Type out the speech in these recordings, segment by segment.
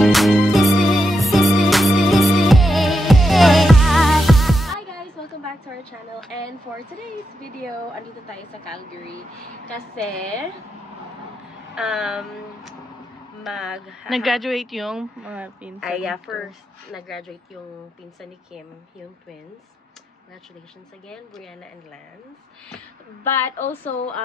Hi guys! Welcome back to our channel, and for today's video, andito tayo sa Calgary kasi nag-graduate yung mga pinsan. first nag-graduate yung pinsan ni Kim, yung twins. Congratulations again, Brianna and Lance. But also,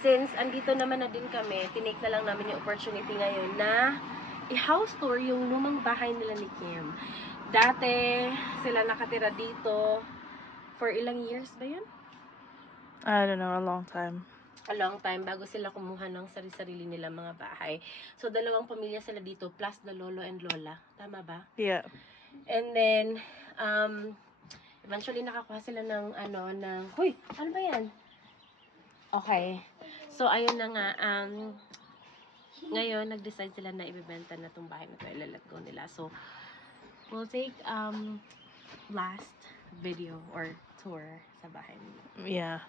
since andito naman na din kami, tinake na lang namin yung opportunity ngayon na i-house tour yung lumang bahay nila ni Kim. Dati, sila nakatira dito for ilang years ba yun? I don't know, a long time. A long time bago sila kumuha ng sarili-sarili nila mga bahay. So, dalawang pamilya sila dito plus the lolo and lola. Tama ba? Yeah. And then, eventually nakakuha sila ng huy, ano ba yan? Okay. So, ayun na nga, ngayon, nag-decide sila na ibibenta na itong bahay na ito, ilalat go nila. So, we'll take, last video or tour sa bahay nila. Yeah.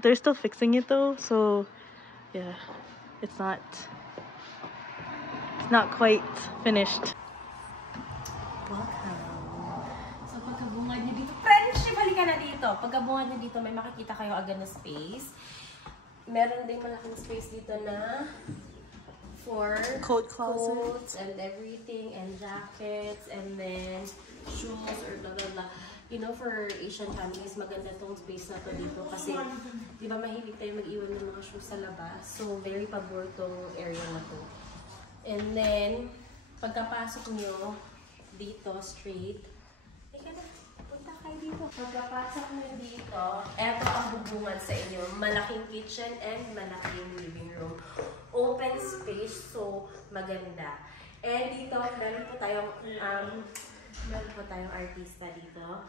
They're still fixing it though, so yeah, it's not quite finished. Welcome. So, pagkabungad nyo dito, friendship, halika na dito. Pagkabungad nyo dito, may makikita kayo agad na space. Meron din malaking space dito na for Coat closet. coats and everything, and jackets, and then shoes or blah blah blah. You know, for Asian families, maganda tong space na to dito kasi, di ba, mahilig tayo mag-iwan ng mga shoes sa labas. So, very pabor tong area na to. And then, pagkapasok nyo dito, straight, punta kayo dito. Pagkapasok nyo dito, eto ang bubungan sa inyo. Malaking kitchen and malaking living room. Open space, so maganda. And dito, meron po tayong artista dito.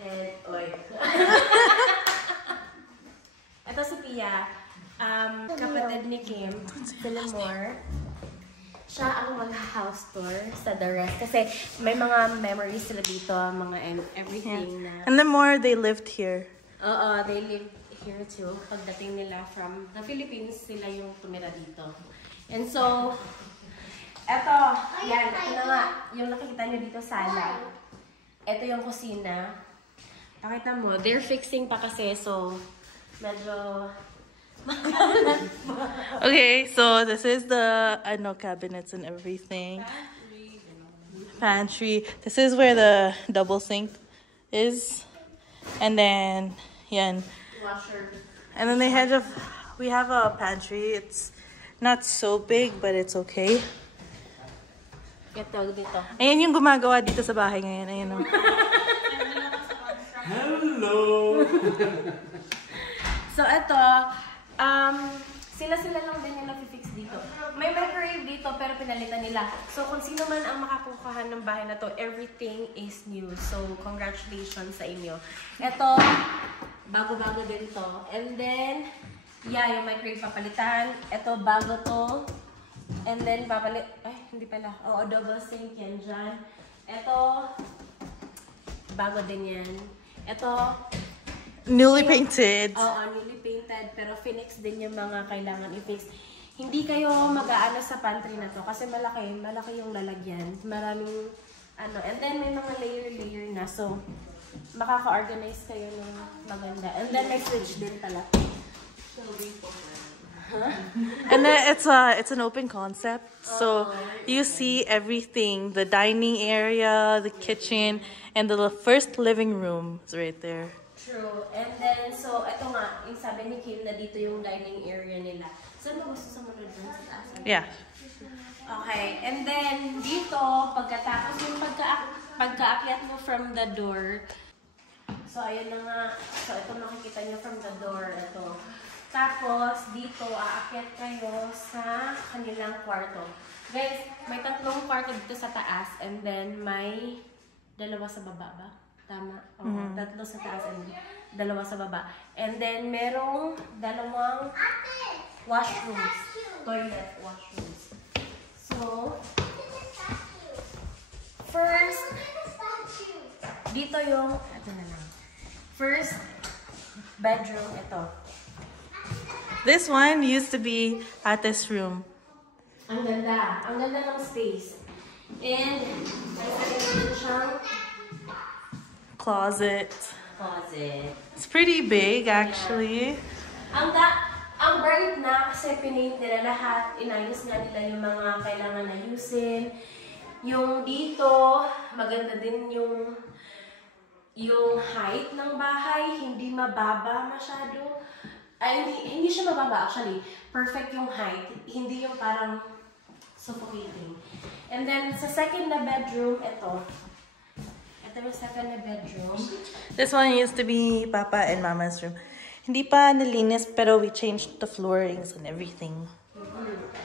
And, oy. Ito si Pia, kapatid ni Kim, Philemore. Siya ang mag-house tour sa The Rest. Kasi may mga memories sila dito, mga and everything na. And then more, they lived here. Oo, they live here too. Pagdating nila from the Philippines, sila yung tumira dito. And so, eto, yan, ito na nga, yung nakikita nyo dito sala. Ito yung kusina. Pakita mo, they're fixing pa kasi, so, medyo Okay, so this is the cabinets and everything. Pantry. This is where the double sink is, and then yeah, washer. and then we have a pantry. It's not so big, but it's okay. Ito dito. Ayan yung gumagawa dito sa bahay ngayon. Ayan o. Hello! So, ito, sila lang din yung nag-fix dito. May microwave dito, pero pinalitan nila. So, kung sino man ang makakukuha ng bahay na to, everything is new. So, congratulations sa inyo. Ito, bago-bago din to. And then, yeah, yung microwave papalitan. Ito, bago to. And then, hindi pala. Oo, double sink yan dyan. Ito, bago din yan. Ito, Newly painted. Oo, newly painted. Pero Phoenix din yung mga kailangan i-fix. Hindi kayo mag-aano sa pantry na to kasi malaki yung lalagyan. Maraming and then may mga layer na. So, makaka-organize kayo ng maganda. And then may fridge din pala. And then it's an open concept, so you see everything: the dining area, the kitchen, and the first living room is right there. True. And then, so, ito nga, yung sabi ni Kim na dito yung dining area nila. Saan ba gusto sa mga dun sa taas? Yeah. Okay. And then, dito, pagkatapos yung pagkaakyat mo from the door. So, ayun na nga. So, ito makikita nyo from the door. Ito. Tapos, dito, aakyat kayo sa kanilang kwarto. Guys, may 3 kwarto dito sa taas. And then, may 2 sa baba ba? Tama. Oo, 3 sa taas and 2 sa baba. And then, merong 2 washrooms. Toilet washrooms. So, first, dito yung, ito na lang. First bedroom, ito. This one used to be Ate's room. Ang ganda. Ang ganda ng space. And, may sarili din siyang closet. closet. It's pretty big, actually. Ang bright na kasi pinaint nila lahat. Inayos nga nila yung mga kailangan na ayusin. Yung dito, maganda din yung height ng bahay. Hindi mababa masyado. Ay, hindi siya mababa actually. Perfect yung height. Hindi yung parang suffocating. And then, sa second na bedroom, ito. Ito yung second na bedroom. This one used to be Papa and Mama's room. Hindi pa nalinis, pero we changed the floorings and everything.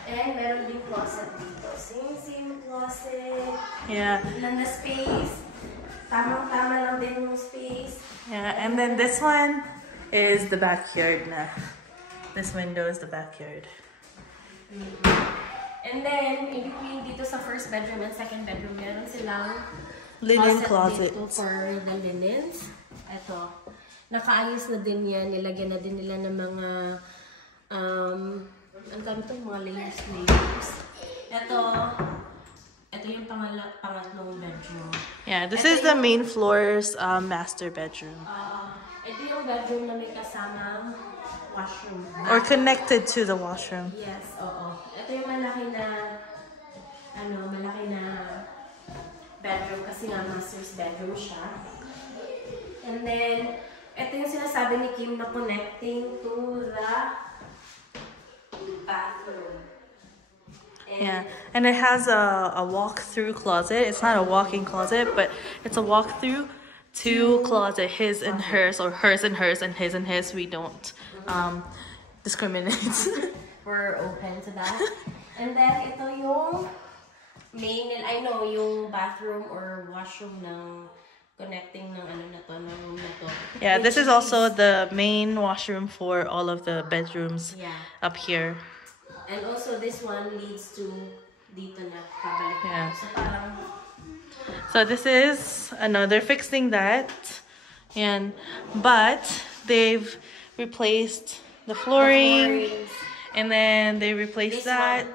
And meron din closet dito. Same closet. Yeah. And the space. Tamang-tama lang din yung space. Yeah, and then this one is the backyard na. This window is the backyard. And then, in between dito sa first bedroom and second bedroom, meron silang Linen closet closet. dito for the linens. Ito. Nakaayos na din yan. Nilagyan na din nila ng mga ang kami ito, mga layers. Ito yung pangatlong bedroom. Yeah, this is the main floor's master bedroom. Ito yung bedroom na may kasamang washroom. Or connected to the washroom. Yes, oo. Ito yung malaki na bedroom kasi nga master's bedroom siya. And then, ito yung sinasabi ni Kim na connecting to the bathroom. Yeah, and it has a walk-through closet. It's not a walk-in closet, but it's a walk-through to closet, his and hers, or hers and hers, and his. We don't discriminate. We're open to that. And then, ito yung yung bathroom or washroom ng connecting ng ng room na to. Yeah, this is also the main washroom for all of the bedrooms up here. And also, this one leads to dito na pabalik. Yeah. So, parang... So this is, they're fixing that. But they've replaced the flooring. And then they replaced that.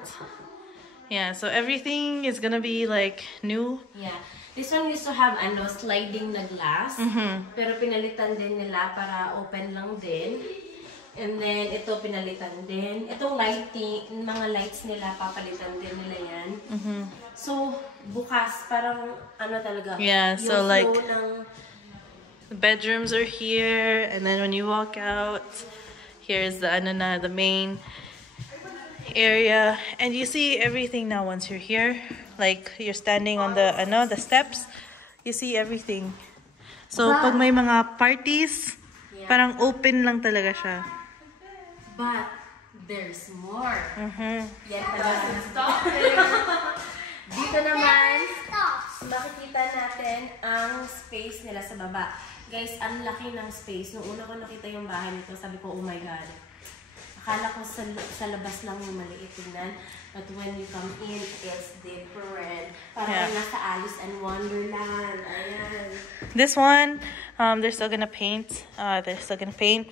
Yeah, so everything is gonna be like new. Yeah. This one used to have sliding na glass. Pero pinalitan din nila para open lang din. And then, ito pinalitan din. Itong lighting, mga lights nila, papalitan din nila yan. So, bukas, parang talaga. Yeah, so like, ng... the bedrooms are here, and then when you walk out, here's the main area. And you see everything now once you're here. Like, you're standing on the steps, you see everything. So, pag may mga parties, parang open lang talaga siya. But there's more. Yan talaga. Dito naman, makikita natin ang space nila sa baba. Guys, ang laki ng space. Nung una ko nakita yung bahay nito, sabi ko, oh my God. Akala ko sa labas lang yung maliit tingnan. But when you come in, it's different. Parang nasa Alice in Wonderland. Ayan. This one, they're still gonna paint.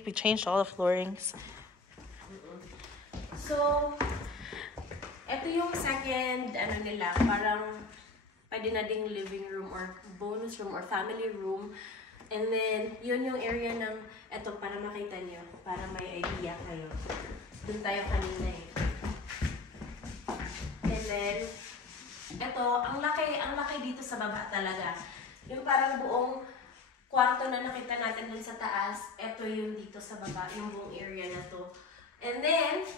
We changed all the floorings. So, ito yung second, nila, parang pwede na ding living room or bonus room or family room. And then, yun yung area ng, eto, para makita nyo, para may idea kayo. Doon tayo kanina eh. And then, eto, ang laki dito sa baba talaga. Yung parang buong kwarto na nakita natin dun sa taas, eto yung dito sa baba, yung buong area na to. And then,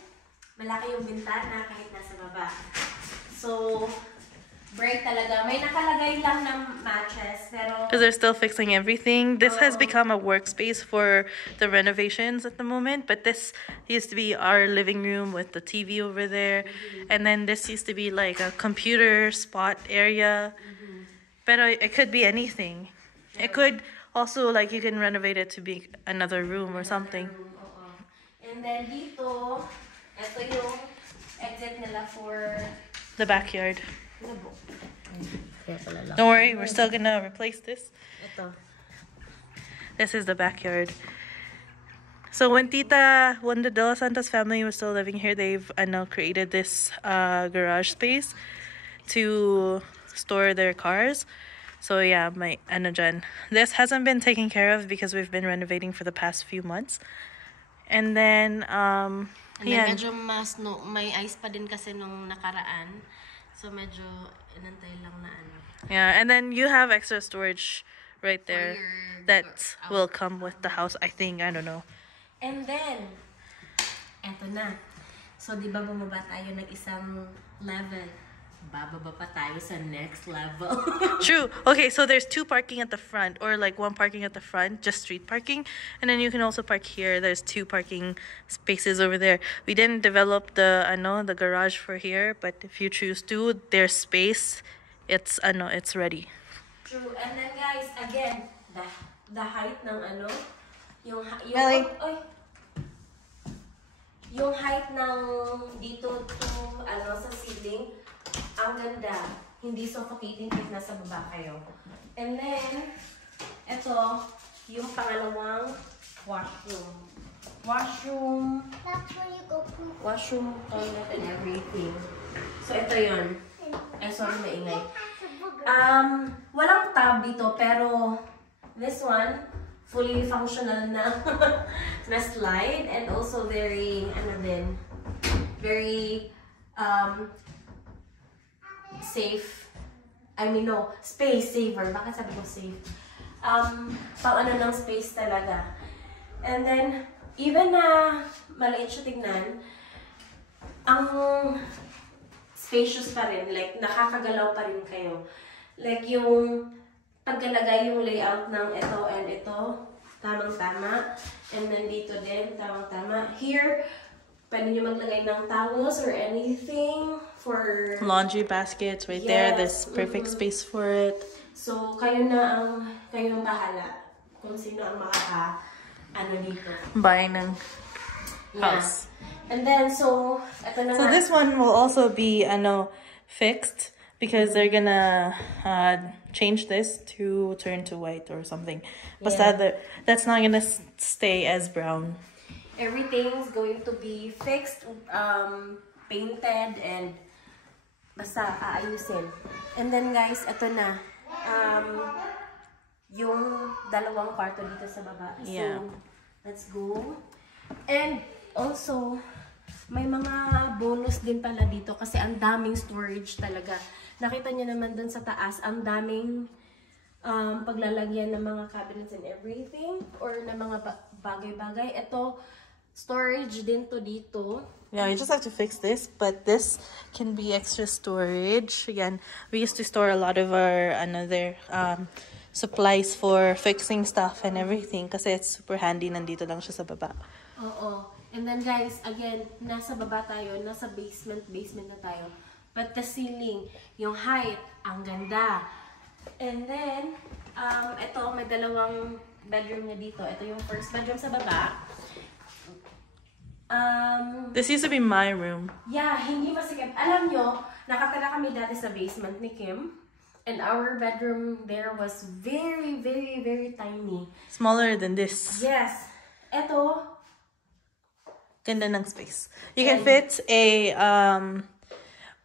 malaki yung bintana kahit nasa baba. So, bright talaga. May nakalagay lang ng mattress, pero... Because they're still fixing everything. This has become a workspace for the renovations at the moment. But this used to be our living room with the TV over there. And then this used to be like a computer spot area. Pero it could be anything. It could also, like, you can renovate it to be another room or something. And then dito... Ito yung exit nila for the backyard. Don't worry, we're still gonna replace this. Ito. This is the backyard. So when the De Los Santos family was still living here, they've created this garage space to store their cars. So yeah, my dyan. This hasn't been taken care of because we've been renovating for the past few months. And then And medyo may ice pa din kasi nung nakaraan. So medyo inantay lang na ano. Yeah, and then you have extra storage right there that will come with the house, I think. I don't know. And then, eto na. So, di ba bumaba tayo ng isang level? Bababa pa tayo sa next level. True. Okay, so there's 2 parking at the front, or like 1 parking at the front, just street parking. And then you can also park here. There's 2 parking spaces over there. We didn't develop the garage for here, but if you choose to, there's space. It's ready. True. And then guys, again, the height ng yung height ng dito to sa ceiling, ang ganda. Hindi suffocating kahit nasa baba kayo. And then, ito, yung pangalawang washroom. That's where you go poop. Washroom, toilet, and everything. So, ito yun. Ay, sorry, maingay. Walang tub dito, pero this one, fully functional na na slide, and also very safe. I mean, no, space saver. Bakit sabi ko safe? Pang ng space talaga. And then, even na maliit siya tignan, ang spacious pa rin. Like, nakakagalaw pa rin kayo. Like, yung pagkalagay yung layout ng ito and ito, tamang-tama. And then dito din, tamang-tama. Here, pwede nyo maglagay ng towels or anything for laundry baskets right there. There's perfect space for it. So, kayo ang bahala kung sino ang dito. Buy ng house. And then, so, ito na So this one will also be, fixed. Because they're gonna change this to turn to white or something. But that's not gonna stay as brown. Everything's going to be fixed, painted, and basta aayusin. And then guys, ito na. Yung dalawang kwarto dito sa baba. Yeah. So, let's go. And also, may mga bonus din pala dito kasi ang daming storage talaga. Nakita niyo naman dun sa taas, ang daming paglalagyan ng mga cabinets and everything, or ng mga bagay-bagay. Ito, storage din to dito. Yeah, you just have to fix this, but this can be extra storage. Again, we used to store a lot of our supplies for fixing stuff and everything kasi it's super handy, nandito lang siya sa baba. Oo. And then guys, again, nasa baba tayo, nasa basement na tayo. But the ceiling, yung height, ang ganda. And then, ito, may dalawang bedroom na dito. Ito yung first bedroom sa baba. This used to be my room. Yeah, hindi masikip. Alam nyo, nakatala kami dati sa basement ni Kim. And our bedroom there was very, very, very tiny. Smaller than this. Yes. Ito, ganda ng space. You can fit a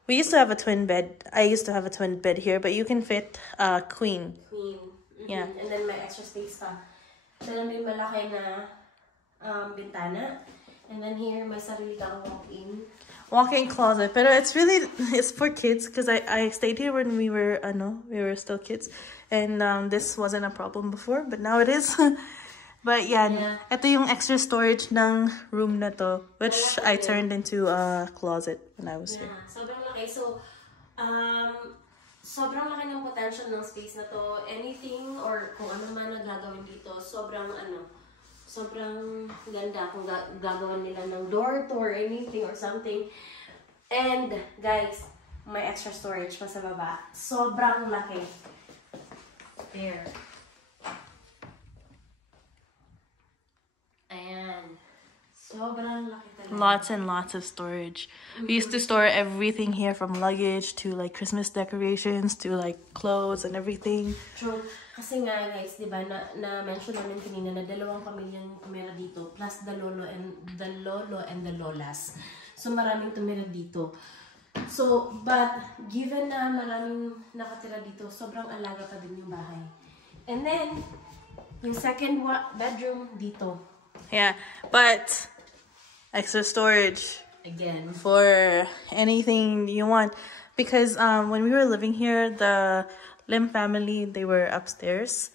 we used to have a twin bed. I used to have a twin bed here, but you can fit a queen. Yeah. And then may extra space pa. Meron din malaki na bintana. And then here, may sarili kang walk-in closet. But it's for kids because I stayed here when we were still kids, and this wasn't a problem before, but now it is. But yeah, ito yung extra storage ng room na to, which I turned into a closet when I was here. Sobrang laki. So, sobrang laki ng potential ng space na to. Anything or kung ano man na gagawin dito, sobrang ganda kung gagawin nila ng door to or anything or something. And guys, may extra storage pa sa baba. Sobrang laki. There. Ayan. Sobrang laki talaga. Lots and lots of storage. We used to store everything here from luggage to like Christmas decorations to like clothes and everything. True. Kasi nga guys, di ba, na-mention namin kanina na 2 pamilyang tumira dito plus the lolo and the lolas. So maraming tumira dito. So, but given na maraming nakatira dito, sobrang alaga pa din yung bahay. And then, yung second bedroom dito. Yeah, but extra storage. Again. For anything you want. Because when we were living here, the Lim family, they were upstairs.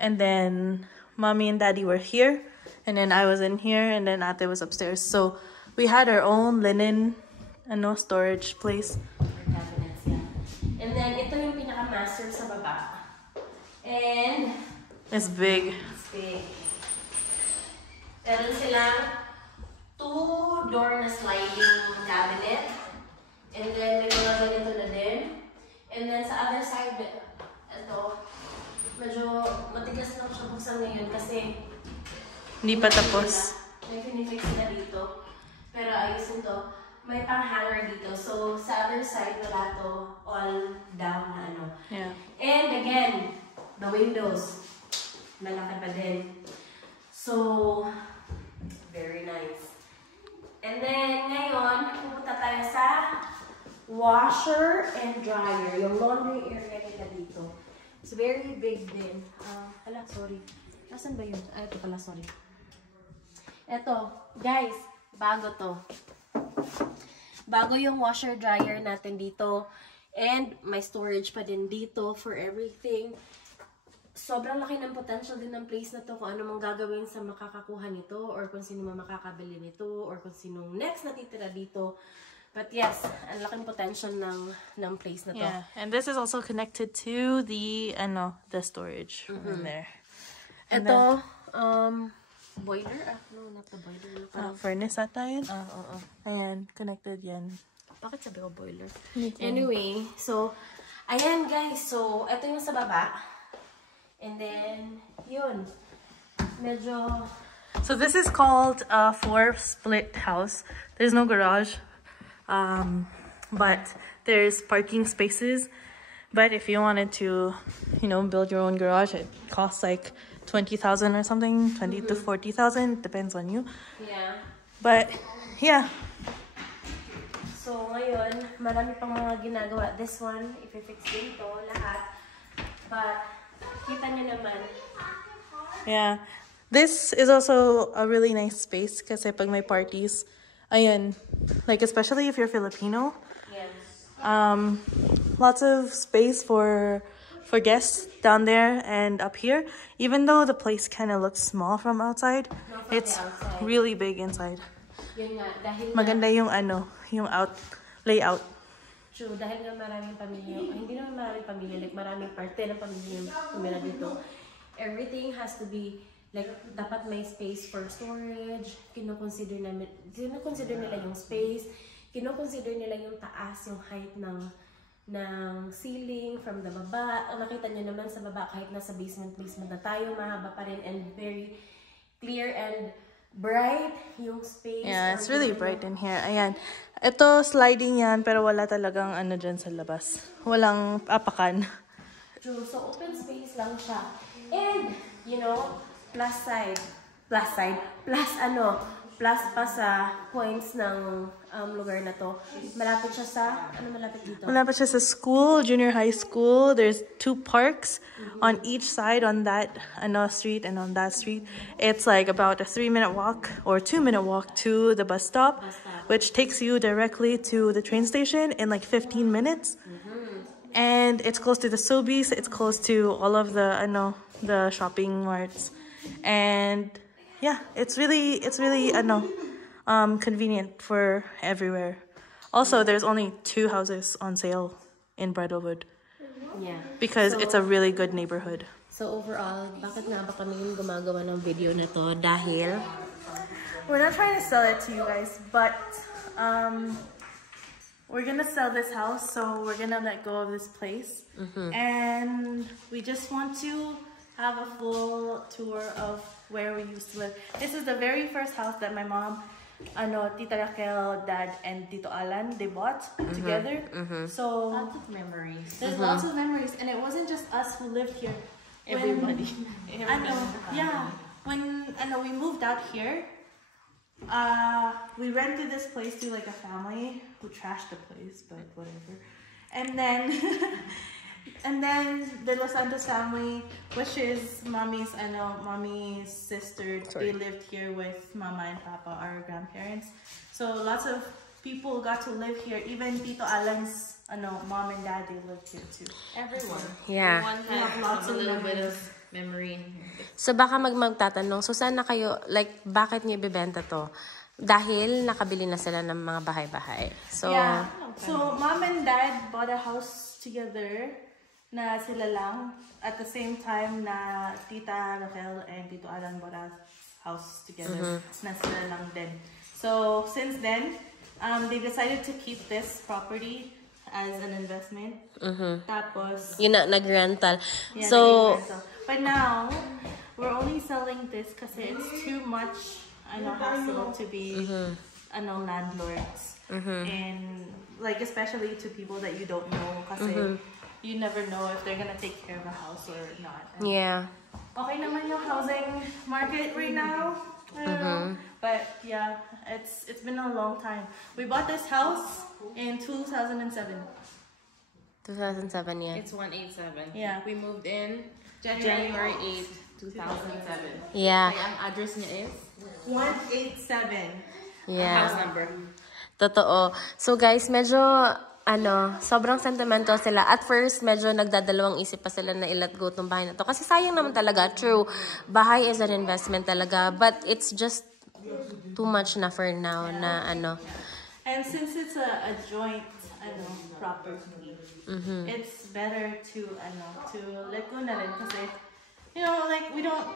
And then mommy and daddy were here. And then I was in here. And then ate was upstairs. So we had our own linen storage place. Cabinets, yeah. And then ito yung pinaka-master sa baba. And it's big. It's big. Meron silang 2-door na sliding cabinet. And then may mga ganito na din. And then sa other side, ito, medyo matigas lang siya buksan ngayon kasi hindi pa tapos. May pinifix na dito. Pero ayusin to. May pang-hanger dito. So sa other side, wala to. All down na ano. Yeah. And again, the windows. Malaki pa din. So, very nice. And then, ngayon, pupunta tayo sa washer and dryer. Yung laundry area nila dito. It's very big din. Sorry. Nasaan ba yun? Ito pala, sorry. Ito, guys, bago to. Bago yung washer dryer natin dito. And may storage pa din dito for everything. Sobrang laki ng potential din ng place na to kung ano mang gagawin sa makakakuha nito or kung sino man makakabili nito or kung sinong next natitira dito. But yes, ang laking potential ng place na to. Yeah, and this is also connected to the storage in there. And ito, boiler? No, not the boiler. Furnace ata yun? Ayan, connected yan. Bakit sabi ko boiler? Anyway, so, ayan guys. So, ito yung sa baba. And then, yun. Medyo... So this is called a 4-split house. There's no garage. But there's parking spaces. But if you wanted to, build your own garage, it costs like 20,000 or something. 20 to 40,000. Depends on you. Yeah. But, yeah. So, ngayon, marami pang mga ginagawa. This one, i-fix din to, lahat. But, kita nyo naman. Yeah. This is also a really nice space kasi pag may parties, ayan, like especially if you're Filipino, Yes. Lots of space for guests down there and up here. Even though the place kind of looks small from outside, it's really big inside. Yun nga, dahil Maganda yung yung layout. True, dahil nga maraming pamilya, hindi naman maraming pamilya, like maraming parte ng pamilya yung tumira dito. Everything has to be, like, dapat may space for storage, kino-consider nila yung space, kino-consider nila yung taas, yung height ng ceiling from the baba. Nakita nyo naman sa baba, kahit nasa basement na tayo, mahaba pa rin and very clear and bright yung space. Yeah, it's really bright in here. Ayan. Ito, sliding yan, pero wala talagang dyan sa labas. Walang apakan. True. So, open space lang siya. And, plus pa sa points ng lugar na to. Malapit siya sa, malapit dito? Malapit siya sa school, junior high school. There's 2 parks on each side, on that street and on that street. It's like about a 3-minute walk or 2-minute walk to the bus stop, which takes you directly to the train station in like 15 minutes. And it's close to the Sobeys. It's close to all of the shopping marts. And yeah, it's really convenient for everywhere. Also, there's only 2 houses on sale in Bridalwood. Yeah. Because it's a really good neighborhood. So overall, bakit nga ba kami yung gumagawa ng video na to? Dahil we're not trying to sell it to you guys, but we're gonna sell this house, so we're gonna let go of this place. And we just want to have a full tour of where we used to live. This is the very first house that my mom Tita Raquel, Dad, and Tito Alan, they bought together. So Lots of memories. there's lots of memories, and it wasn't just us who lived here. Everybody. When we moved out here, we rented this place to like a family who trashed the place, but whatever. And then the Los Santos family, which is mommy's sister, they lived here with Mama and Papa, our grandparents. So lots of people got to live here. Even Tito Alan's mom and dad, they lived here too. Everyone. Yeah. Everyone We have lots a of little bit memories. of memory in here. So baka magtatanong, so saan na kayo, like, bakit niyo ibebenta to? Dahil nakabili na sila ng mga bahay-bahay. So, Yeah. So mom and dad bought a house together na sila lang. At the same time na Tita Raquel and Tito Alan bought a house together na sila lang din. So since then, they decided to keep this property as an investment. Tapos, yun na, nag-rental. yeah, So, naging rental. But now, we're only selling this kasi it's too much, hassle to be, landlords. And, like, especially to people that you don't know kasi you never know if they're gonna take care of a house or not. And yeah. okay naman yung housing market right now. I don't know. But yeah, it's been a long time. We bought this house in 2007. 2007, yeah. It's 187. Yeah. We moved in January 8, 2007. Yeah. Kaya ang address niya is 187. Yeah. house number. Totoo. So guys, medyo sobrang sentimental sila. At first, medyo nagdadalawang isip pa sila na i-let go tong bahay na to. Kasi sayang naman talaga. True, bahay is an investment talaga. But it's just too much na for now na And since it's a joint property, it's better to let go na rin kasi like we don't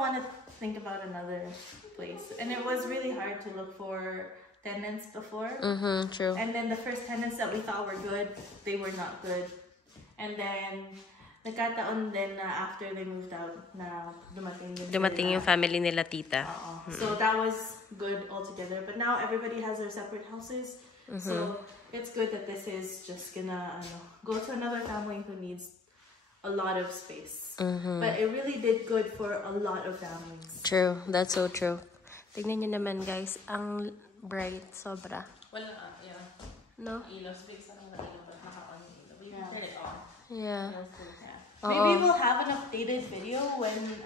want to think about another place. And it was really hard to look for tenants before. True. And then the first tenants that we thought were good, they were not good. And then nagkataon din na after they moved out na Dumating yung family nila, tita. So that was good altogether. But now everybody has their separate houses. So it's good that this is just gonna go to another family who needs a lot of space. But it really did good for a lot of families. True. That's so true. Tignan nyo naman, guys. Ang bright. Sobra. Wala, yeah. No? Ilaw, space na lang na ilaw, but naka-on yung ilaw. We turn it off. Yeah. Maybe we'll have an updated video when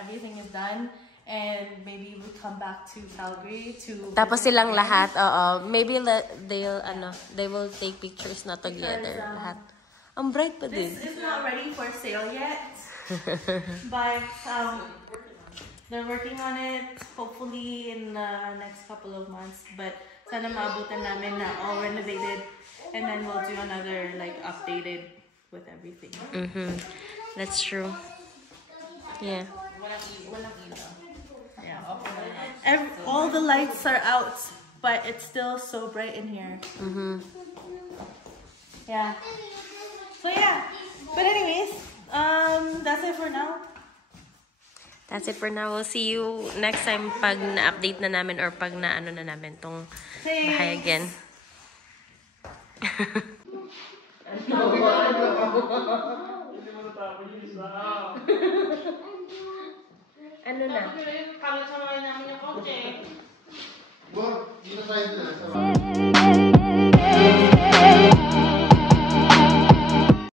everything is done. And maybe we come back to Calgary to Tapos silang lahat, maybe they will take pictures na together, lahat. Ang bright pa din. This is not ready for sale yet. But they're working on it, hopefully in the next couple of months. But sana maabutan namin na all renovated. And then we'll do another updated with everything. That's true. Yeah. Walang ilaw. Yeah. All the lights are out, but it's still so bright in here. Yeah. So yeah. But anyways, that's it for now. That's it for now. We'll see you next time pag na-update na namin or pag na namin tong bahay again. Ano na? Kala sa mga namin yung kotse. Well, you decided to.